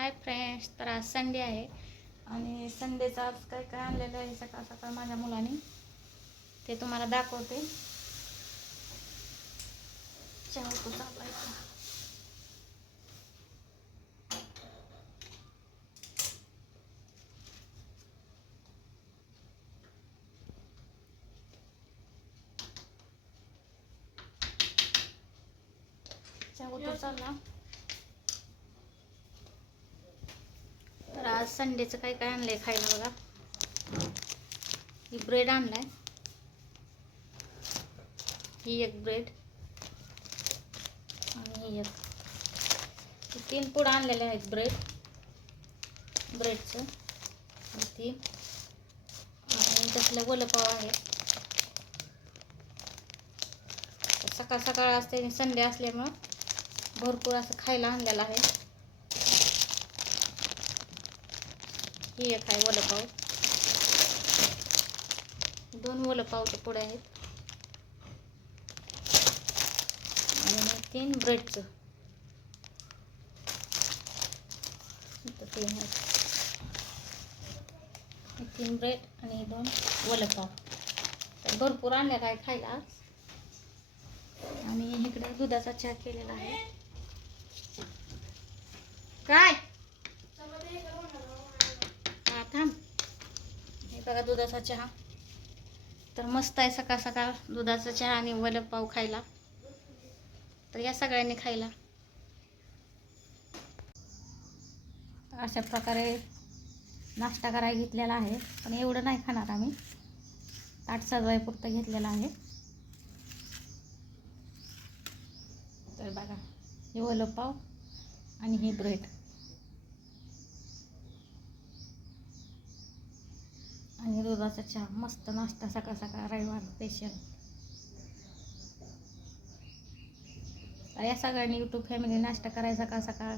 Hi friends तर आज Sunday आहे. आणि संडेचं आज काय काय आणलेलं आहे सकाळ सकाळ माझ्या मुलाने ते तुम्हाला दाखवते. चहा तो चालायचा चहा तो चालला तर आज संडेचं काय काय आणलंय खायला बघा. ही ब्रेड आणलाय. ही एक ब्रेड आणि ही एक. तीन पुढं आणलेले आहेत ब्रेड ब्रेडचं आणि ती आणि तसले वलपाव आहे. सकाळ सकाळ असते संडे असल्यामुळं भरपूर असं खायला आणलेलं आहे. ही एक आहे वलपाव दोन वलपावचे पुढे आहेत. आणि तीन ब्रेडचं. तीन आहेत. तीन ब्रेड आणि दोन वलपाव तर भरपूर आणलेला आहे खायला. आज आणि इकडे दुधाचा चहा केलेला आहे. काय हा थांब हे बघा दुधाचा चहा. तर मस्त आहे सकाळ सकाळ दुधाचा चहा आणि वलप पाव खायला. तर या सगळ्यांनी खायला. अशा प्रकारे नाश्ता करायला घेतलेला आहे. पण एवढं नाही खाणार आम्ही. ताट सजवायपुरतं घेतलेला आहे. तर बघा हे वलपाव आणि हे ब्रेड आणि दुधाचा चहा मस्त नाश्ता सकाळ सकाळ रविवार स्पेशल तर या सगळ्यांनी यूट्यूब फॅमिली नाश्ता करायचा सकाळ सकाळ.